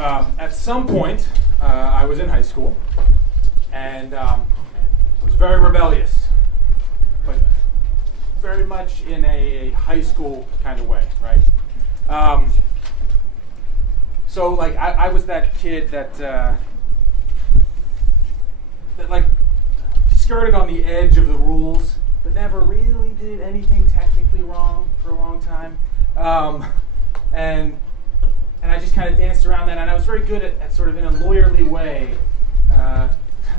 at some point, I was in high school, and was very rebellious, but very much in a high school kind of way, right? So, like, I was that kid that like skirted on the edge of the rules, but never really did anything technically wrong for a long time, and I just kind of danced around that, and I was very good at sort of in a lawyerly way,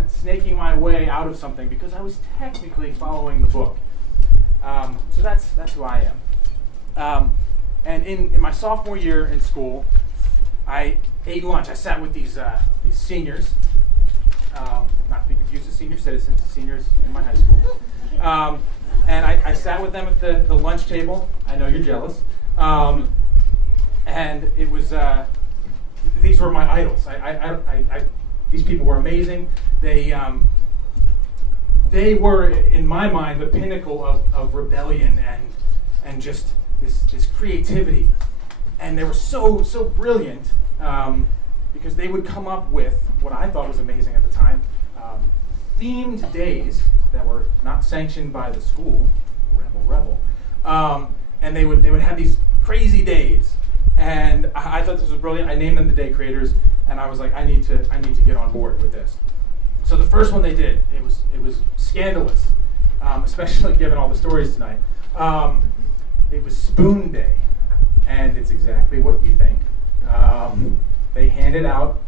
snaking my way out of something because I was technically following the book. So that's who I am. And in my sophomore year in school, I ate lunch. I sat with these seniors, not to be confused with senior citizens, seniors in my high school. And I sat with them at the lunch table. I know you're jealous. And it was, these were my idols. These people were amazing. They were, in my mind, the pinnacle of rebellion and just this creativity. And they were so brilliant because they would come up with what I thought was amazing at the time, themed days that were not sanctioned by the school, rebel, and they would have these crazy days. And I thought this was brilliant. I named them the day creators, and I was like, I need to get on board with this. So the first one they did, it was scandalous, especially given all the stories tonight. It was Spoon Day, and it's exactly what you think. They handed out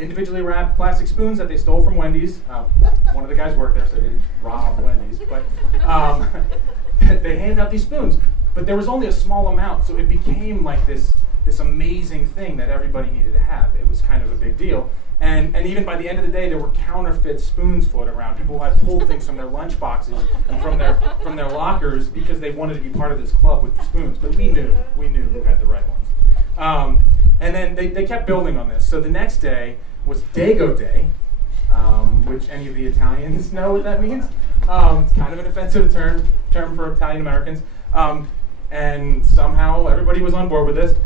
individually wrapped plastic spoons that they stole from Wendy's. One of the guys worked there, so they didn't rob Wendy's, but they handed out these spoons. But there was only a small amount, so it became like this amazing thing that everybody needed to have. It was kind of a big deal. And even by the end of the day, there were counterfeit spoons floating around. People had pulled things from their lunch boxes and from their lockers because they wanted to be part of this club with the spoons. But we knew who had the right ones. And then they kept building on this. So the next day was Dago Day, which any of the Italians know what that means. It's kind of an offensive term for Italian Americans. And somehow everybody was on board with this.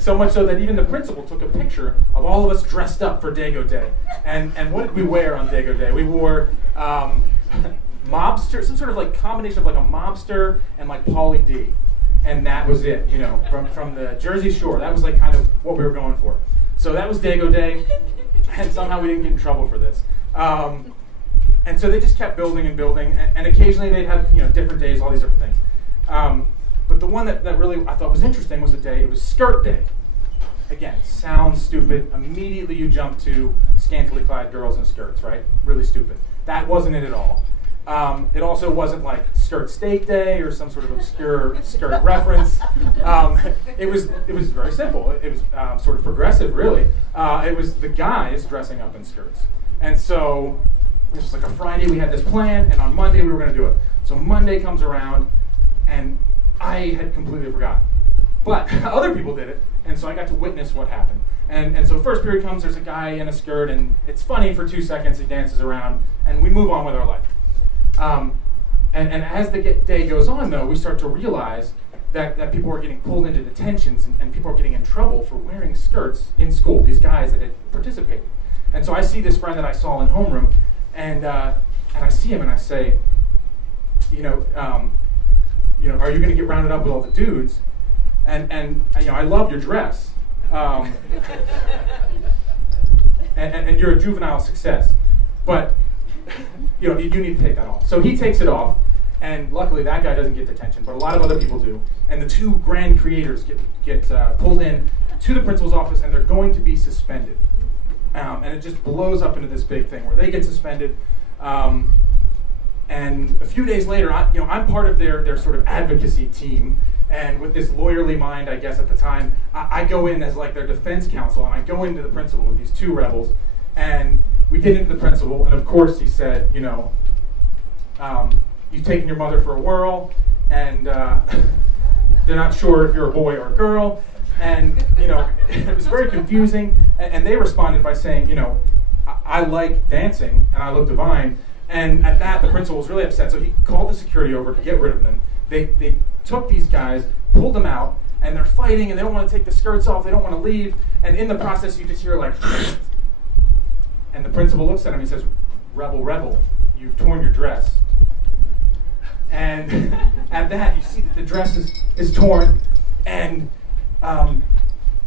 So much so that even the principal took a picture of all of us dressed up for Dago Day. And what did we wear on Dago Day? We wore mobster, some sort of like combination of like a mobster and like Pauly D. And that was it, from the Jersey Shore. That was like kind of what we were going for. So that was Dago Day, and somehow we didn't get in trouble for this. And so they just kept building and building, and occasionally they'd have different days, all these different things. But the one that really I thought was interesting was it was Skirt Day. Again, sounds stupid. Immediately you jump to scantily clad girls in skirts, right? Really stupid. That wasn't it at all. It also wasn't like Skirt Steak Day or some sort of obscure skirt reference. It was very simple. It was sort of progressive, really. It was the guys dressing up in skirts. And so this was like a Friday, we had this plan, and on Monday we were going to do it. So Monday comes around, and I had completely forgotten. But other people did it, and so I got to witness what happened. And so first period comes, there's a guy in a skirt, and it's funny for 2 seconds, he dances around, and we move on with our life. And as the day goes on, though, we start to realize that people are getting pulled into detentions, and people are getting in trouble for wearing skirts in school, these guys that had participated. And so I see this friend that I saw in homeroom, and I see him, and I say, are you going to get rounded up with all the dudes? And I love your dress. And you're a juvenile success. But, you need to take that off. So he takes it off, and luckily that guy doesn't get detention, but a lot of other people do. And the two grand creators get pulled in to the principal's office, and they're going to be suspended. And it just blows up into this big thing where they get suspended. And a few days later, I'm part of their sort of advocacy team, and with this lawyerly mind, I guess at the time, I go in as like their defense counsel, and I go into the principal with these two rebels, and we get into the principal, and of course he said, you've taken your mother for a whirl, and they're not sure if you're a boy or a girl, and it was very confusing, and they responded by saying, I like dancing, and I look divine. And at that, the principal was really upset, so he called the security over to get rid of them. They took these guys, pulled them out, and they're fighting, and they don't want to take the skirts off, they don't want to leave, and in the process, you just hear like, and the principal looks at him, he says, "Rebel, rebel, you've torn your dress." And at that, you see that the dress is torn, and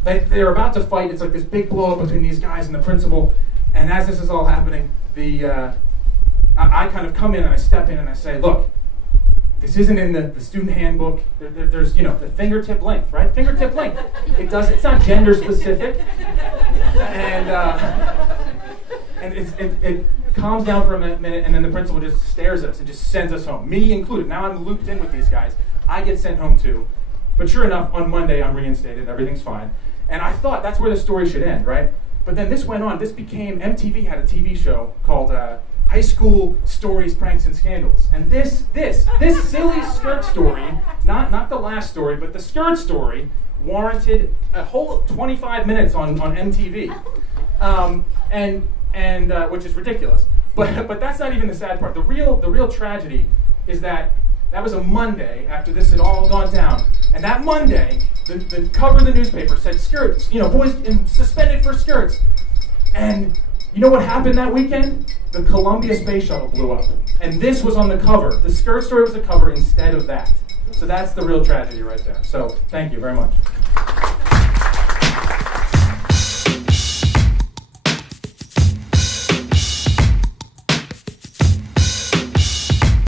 they're about to fight. It's like this big blow-up between these guys and the principal, and as this is all happening, I kind of come in and I step in and I say, "Look, this isn't in the student handbook. There's the fingertip length, right? Fingertip length. It's not gender specific." And it calms down for a minute, and then the principal just stares at us and just sends us home, me included. Now I'm looped in with these guys. I get sent home too. But sure enough, on Monday I'm reinstated. Everything's fine. And I thought that's where the story should end, right? But then this went on. This became, MTV had a TV show called High School Stories, Pranks, and Scandals. And this silly skirt story, not the last story, but the skirt story, warranted a whole 25 minutes on MTV. And which is ridiculous. But that's not even the sad part. The real tragedy is that was a Monday after this had all gone down. And that Monday, the cover of the newspaper said skirts, boys suspended for skirts. And you know what happened that weekend? The Columbia Space Shuttle blew up. And this was on the cover. The skirt story was the cover instead of that. So that's the real tragedy right there. So thank you very much.